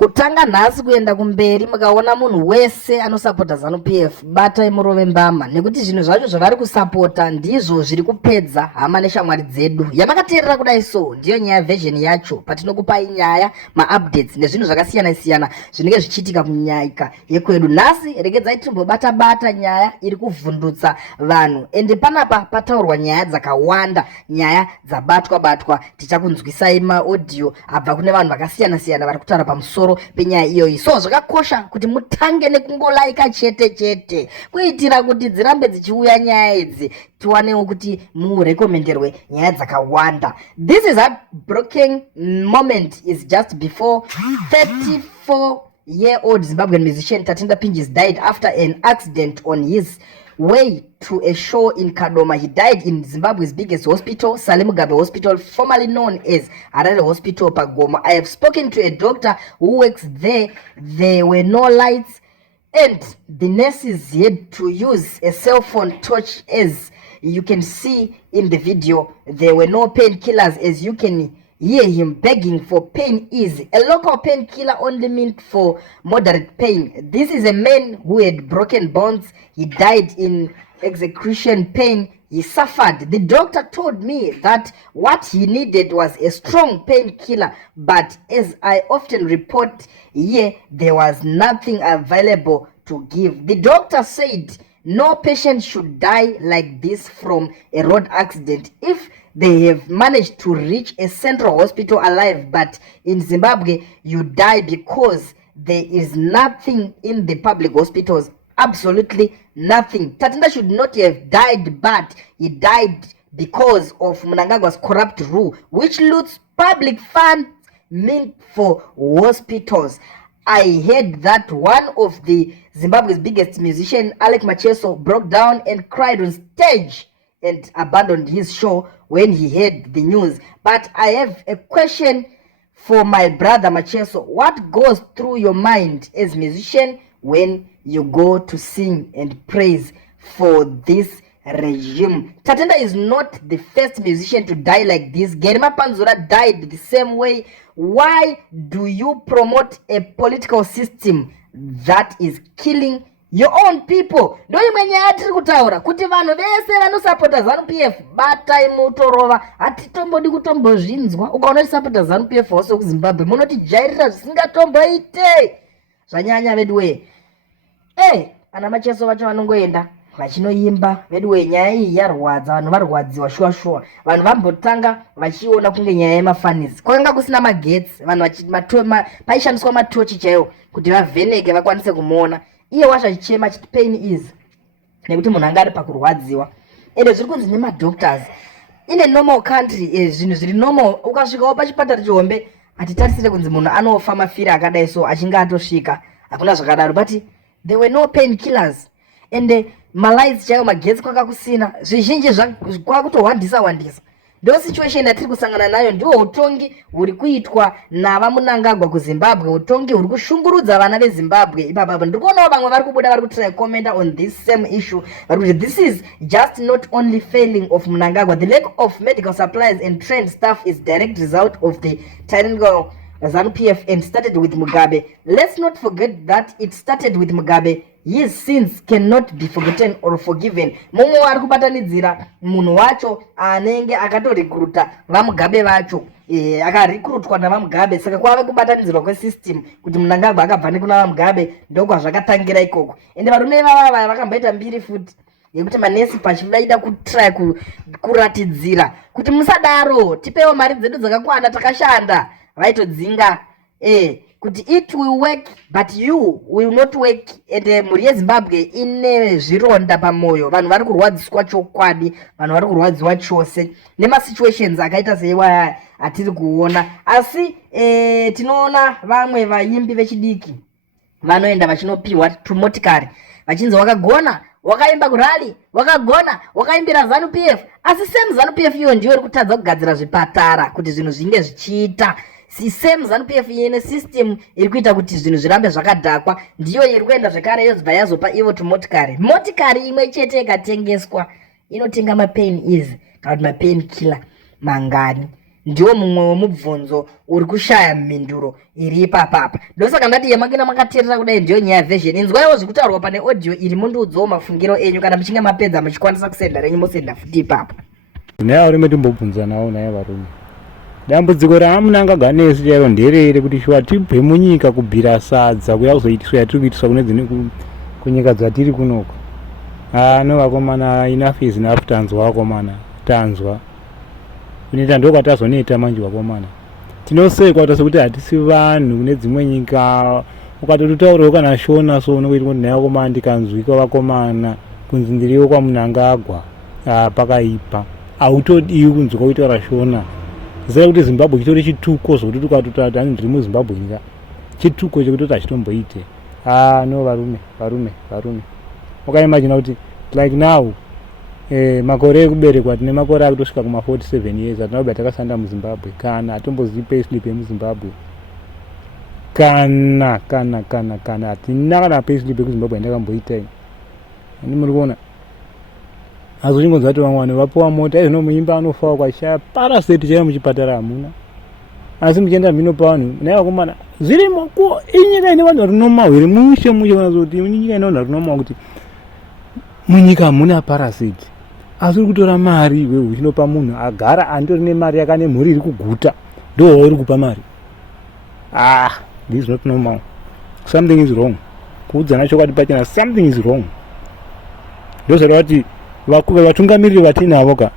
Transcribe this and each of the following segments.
Kutanga nhasi kuenda kumberi mukaona munhu wese anosapota ZANU-PF batai murove mbama nekuti zvinhu zvacho zvavari kusapota ndizvo zviri kupedza hama neshamwari dzedu. Yamakateerera kudai so ndiyo nyaya version yacho patinokupai nyaya maupdates nezvinhu zvakasiyana siyana zvinenge zvichiitika munyika yekwedu. Nhasi regedzai timbobata bata nyaya iri kuvhundutsa vanhu ende panapa pataurwa nyaya dzakawanda, nyaya dzabatwa tichakunzwisai maaudio abva kune vanhu vakasiyana siyana vari kutaura pamusoro penyaya iyoyi. So zvakakosha kuti mutange nekungolaika chete kuitira kuti dzirambe dzichiuya nyaya idzi tiwanewo kuti murekomenderwe nyaya dzakawanda. This is heartbreaking moment is just before 34-year-old Zimbabwean musician Tatenda Pinjis died after an accident on his way to a show in Kadoma. He died in Zimbabwe's biggest hospital, Saleh Mugabe Hospital, formerly known as Harare Hospital Pagoma. I have spoken to a doctor who works there. There were no lights and the nurses had to use a cell phone torch. As you can see in the video, there were no painkillers, as you can hear him begging for pain ease. A local painkiller only meant for moderate pain. This is a man who had broken bones. He died in excruciating pain he suffered. The doctor told me that what he needed was a strong painkiller, but as I often report here, there was nothing available to give. The doctor said no patient should die like this from a road accident if they have managed to reach a central hospital alive, but in Zimbabwe you die because there is nothing in the public hospitals, absolutely nothing. Tatenda should not have died, but he died because of Mnangagwa's corrupt rule, which loots public funds meant for hospitals. I heard that one of the Zimbabwe's biggest musician, Alec Macheso, broke down and cried on stage and abandoned his show when he heard the news. But I have a question for my brother Macheso. What goes through your mind as a musician when you go to sing and praise for this regime? Tatenda is not the first musician to die like this. Gerima Panzura died the same way. Why do you promote a political system that is killing your own people? Ndo imwe nyaya tiri kutaura kuti vanhu vese vanosapota ZANU-PF batai mutorova. Hatitombodi kutombozvinzwa. Ukaona tisapota ZANU-PF wose kuZimbabwe munotijairira zvisingatomboite. Zvanyanya veduwe. Ana Macheso vacho vanongoenda vachinoimba veduwe. Nyaya iyi yarwadza, vanhu varwadziwa shuwa. Vanhu vambotanga vachiona kunge nyaya yemafanisi. Kwanga kusina magetsi, vanhu paishandiswa matochi chaiwo kuti vavheneke vakwanise kumuona. Iye washachichema chiti pain is nekuti munhu anga ari pakurwadziwa. Ende zviri kunzi nemadoctors in a normal country, zvinhu zviri normal. Ukasvikawo pachipatara chihombe hatitarisire kunzi munhu anofa mafira akadai so achinge atosvika, hakuna zvakadaro. But there were no painkillers and malights chaiwo, magetsi kwanga kusina, zvizhinji kwakutohwandisa. Ndo situation yatiri kusangana nayo. Ndiwo utongi huri kuitwa nava Mnangagwa kuZimbabwe, utongi huri kushungurudza vana veZimbabwe. Ipapo ndikuonawo vamwe vari kubuda vari kutry comment on this same issue. This is just not only failing of Mnangagwa. The lack of medical supplies and trained staff is direct result of the tyrannical ZANU-PF and started with Mugabe. Let's not forget that it started with Mugabe. His sins cannot be forgotten or forgiven. Mumwe ari kubatanidzira munhu wacho anenge akatorikruta vaMugabe vacho, akarikrutwa navaMugabe. Saka kwave kubatanidzirwa kwesystem kuti Mnangagwa akabva nekuna vaMugabe, ndokwa zvakatangira ikoko. Ende varume vava vakamboita mbiri futi yekuti manesi pachi vaida kutry kuratidzira kuti musadaro, tipewo mari dzedu dzakakwana takashanda, vaitodzinga kuti it will work but you will not work. And mhuri yeZimbabwe ine zvironda pamoyo, vanhu vari kurwadziswa chokwadi, vanhu vari kurwadziwa chose nemasituations akaita seiwaya atiri kuona. Asi tinoona vamwe vaimbi vechidiki vanoenda vachinopiwa tumotikari vachinzi wakagona wakaimba kurali, wakagona wakaimbira ZANU-PF. Asi same ZANU-PF iyo ndiyo iri kutadza kugadzira zvipatara kuti zvinhu zvinge zvichiita. Same ZANU-PF yene system iri kuita kuti zvinhu zvirambe zvakadhakwa, ndiyo iri kuenda zvekare yobva yazopa ivo tumotikari. Motikari imwe chete ikatengeswa inotenga mapain ease kana kuti mapain killer mangani. ndiwo mumwe wemubvunzo uri kushaya mhinduro iri ipapapa. Ndosaka ndati yamangina makateerera kudai ndiyo nyaya version. Inzwaiwo zvekutaurwa pane audio iri mundiudzawo mafungiro enyu kana muchinge mapedza muchikwanisa kusenda renyu mosenda futi ipapa. Naye varume timbobvunza nawo naye varume. Dambudziko ramunangagara nesu chairo nderere kuti shuwa tibve munyika kubvira sadza kuya kuzoitiswa yatiri kuitiswa kune dzine kunyika dzatiri kunoko. No vakomana, enough is enough. Tanzwa vakomana, tanzwa. Kunoita ndokwatazoneta manje vakomana. Tinosekwa kuti hatisi vanhu kune dzimwe nyika. Ukatotaurawo kana shona so unokuita kuti naye vakomana ndikanzwika vakomana kunzi ndiriwo kwamunangagwa pakaipa. Autodiwi kunzwika kutaura shona. Zera kuti Zimbabwe chitori chituko zvokuti tukatotata ndiri muZimbabwe nyika. Chituko chekuti achitomboite. No varume. Ukaimagina kuti like now makore ekuberekwa tine makore akutosvika kuma 47 years atinobva takasanda muZimbabwe kana atombozivi payslip yemuZimbabwe kana hatina kana payslip yekuZimbabwe yandakamboita ini. Ani muri kuona azochingonzi ati vamwe vapuwa mota izvino muimba anofawo kwashaya paraseti chaiyo muchipatara hamuna. Asi muchienda mhino pavanhu naye vakomana zvirimo ko inyika ine vanhu varinomahwe iri mushe kuti inyika ine vanhu varinomahwe kuti munyika hamuna parasiti. Asi uri kutora mari iwewe uchinopa munhu agara andori nemari yakane mhuri iri kuguta ndo uri kupa mari. This is not normal. Something is wrong. Kuudzana chokwadi pachena something is wrong. Ndozvara kuti vatungamiriri vatinavo ka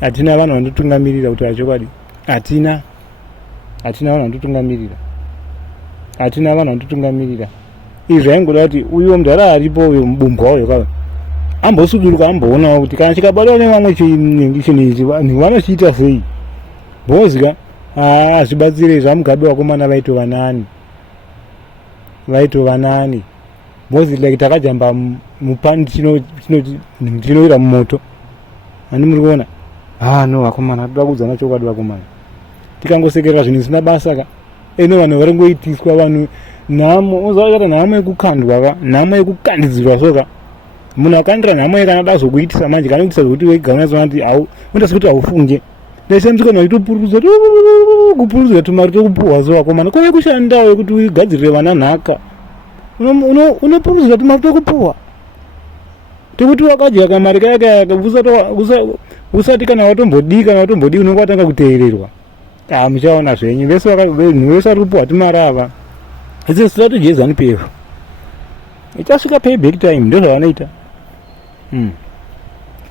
hatina vanhu vandotungamirira kuti achokwadi hatina vanhu vandotungamirira. Izvi zvaingoda kuti uyo munhu aripo uyo mubumbu wawo yokava ambosuduruka amboonawo kuti kana chikabatwa nevamwe chinhu ichi vanhu vanochiita sei. Bhozika zvibatsire zvamugabe vakomana vaitova nani. Bhozi like takajamba mupani chinoira mumoto. Ani muri kuona? No vakomana toda kuudzana chokwadi vakomana. Tikangosekerera zvinhu zvisina basa ka. Vanhu varingoitiswa vanhu nhamo uzaita nhamo yekukandwa nhamo yekukandidzirwa soka. Munhu akandira nhamo kana adazokuitisa manje kana kuitisa zvokuti wega unazona kuti undasi kuti haufunge. Ndaisemzika naitopuruza kupuruza tumari tokupuhwa so vakomana. Kwave kushandawo yekuti ugadzirire vana nhaka. Unopuruza tumari tokupuhwa. Tekuti wakadya kamari kaya usati kana watombodi unenge watanga kuteererwa. Muchaona zvenyu vese vari kupuhwa tumari ava. It's a strategy yeZANU-PF. Ichasvika payback time ndozvavanoita.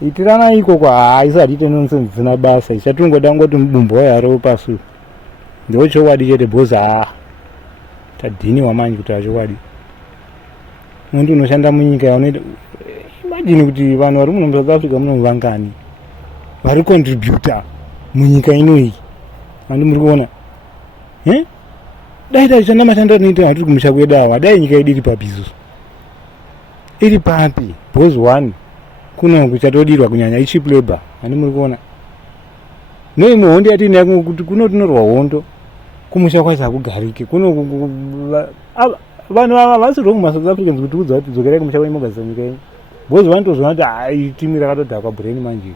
Itirana ikoko haisati ite nonsense dzisina basa. Ichatongoda ngoti mudumbu wayo ariwo pasi. Ndochokwadi chete bhozi tadhiniwa manje kuti achokwadi. Muntu unoshanda munyika yaunoita imagine kuti vanhu vari muno muSouth Africa muno vangani vari contributor munyika inoyi. Vanhu muri kuona dai tachishanda mashando anoita hatiri kumusha kwedu awa dai nyika yedu iri papi iri papi. Bhozi 1 kuno kuchatodirwa kunyanya ichip labor. Vanhu muri kuona neimwe hondo yatiinayo kuti kuno tinorwa hondo kumusha kwacho hakugarike. Kuno vanhu ava vasirwo mumaSouth Africans kuti udza kuti dzokerai kumusha kwenyu mogadzisa nyika yenyu. Bhozi vanotozvona kuti timi rakatodhakwa brain manje.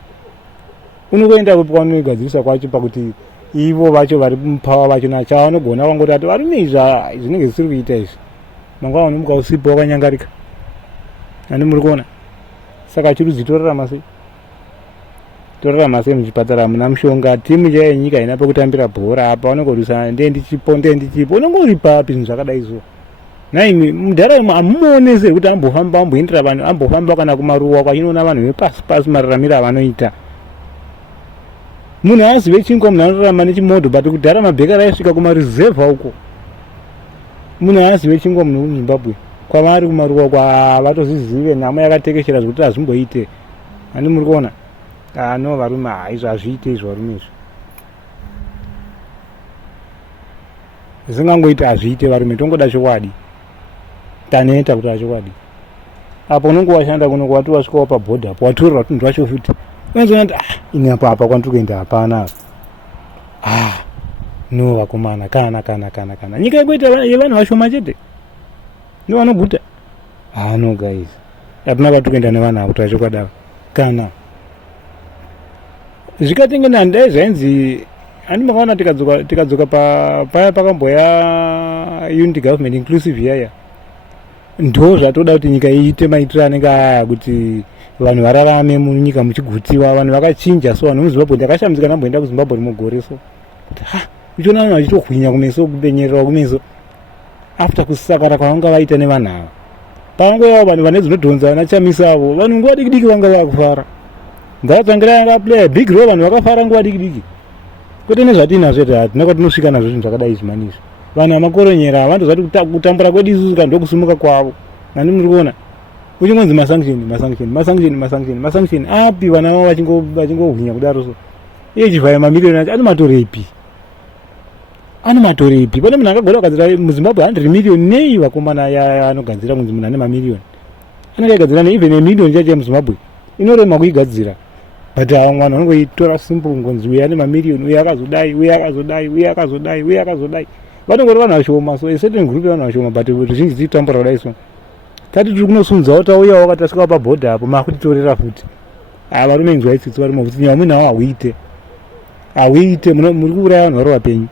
Unokuenda kwanoigadzirisa kwacho pakuti ivo vacho vari mupawa vacho nacho vanogona kwangoti ati varume zvinenge zvisiri kuita izvi mangwana unomuka usipo wakanyangarika. Ani muri kuona saka chiruzi torarama sei muchipatara muna mushonga timu chaiyo yenyika haina pekutambira bhora apa vanongorisana ndendichipo unongori papi zvinhu zvakadai so. Naimi mudharaimo hamuonese kuti ambofamba amboindira vanhu ambofamba kana kumaruwa kwachinoona vanhu vepasi pasi mararamiro avanoita. Munhu haazive chingwa munhu anorarama nechimodho but kudhara mabheka raisvika kumarizevha uko. Munhu haazive chingwa munhu muZimbabwe kwavari kumaruwa kwavatozvizive nhamo yakatekeshera zvokuti hazvimboite. Ani muri kuona no varume izvo hazviite izvo varume izvo zvingangoita hazviite varume. Tongoda chokwadi taneta kuti achokwadi. Apo unenge washanda kuno kwati wasvikawo pabhodha apo watorerwa tunhu twacho futi unozona kuti ini apa kwandiri kuenda hapana. No vakomana kana nyika yekuita yevanhu vashoma chete ndovanoguta. No guys hapana kwatiri kuenda nevanhu avo kuti achokwadi ava kana zvikatengena ndai zvainzi ani makaona tikadzoka paya pakamboya unity government inclusive yaya ndo zvatoda kuti nyika iite maitiro anenge aya kuti vanhu vararame munyika muchigutiwa vanhu vakachinja so vanhu muzimbabwe ndakashambidzika ndamboenda kuzimbabwe rimugore so kuti uchiona vanhu vachitohwinya kumeso kupenyerera kumeso after kusakara kwavanga vaita nevanhu ava pavangoyawo vanhu vane dzinodhonza vana chamisa avo vanhu nguva diki diki vanga vakufara ndakatangira yanga playa big role vanhu vakafara nguva diki diki kwete nezvatinazvo hatina kwatinosvika nazvo zvinhu zvakadai zvimanisvo vanhu vamakoronyera havandozvati kutambura kwedu isusu kana ndokusumuka kwavo nani muri kuona uchingonzi masanction api vana vavo vachingohwinya kudaro so iye chivhaya mamiliyoni acho anomatorepi pane munhu akagona kugadzira muzimbabwe 100 miliyoni nei vakomana yaanogadzira kunzi munhu ane mamiliyoni anenge aigadzira neivhen emiliyoni chacho yemuzimbabwe inorema kuigadzira but vanhu vanongoitora simple ngonzi uye ane mamiliyoni uye akazodai vanongori vanhu vashoma so certain group yevanhu vashoma but zvizhinji dzitambura kudai so tati tiri kunosunzawo tauyawo katasvikawo pabhodha apo makutitorera futi varume inzwai tsitsi varimo kuti nyama munhu hauite muri kuuraya vanhu vari vapenyu